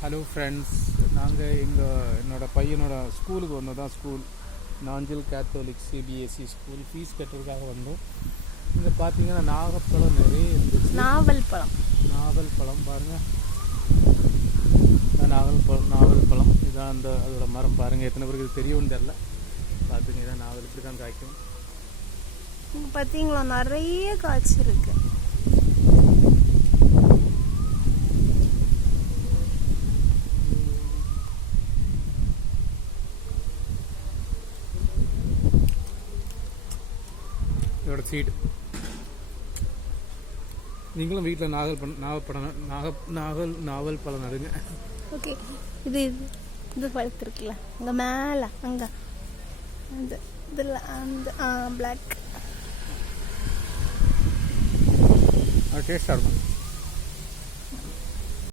Hello friends, நாங்கள் என்னோட பையனோட ஸ்கூலுக்கு வந்தோம் தான். School Nanjil Catholic CBSE school fees கட்டுறதுக்காக வந்தோம். இங்கே பார்த்தீங்கன்னா நாகப்பழம் நிறைய இருந்துச்சு. நாவல் பழம் பாருங்கள், நாவல் பழம் இதான் அதோட மரம். பாருங்கள், எத்தனை பேருக்கு இது தெரியும்னு தெரில. பார்த்துங்க, இதான் நாவல் இப்படி தான் காய்க்கும். இங்கே பார்த்தீங்களா நிறைய காய்ச்சி இருக்கு. இதோட சீடு. நீங்களும் வீட்டில் நாவல் பழம் நடுங்க. ஓகே, இது பழுத்துருக்குல்ல அங்கே மேலே, அங்கே இதில் அந்த பிளாக் டேஸ்டாக இருக்கும்.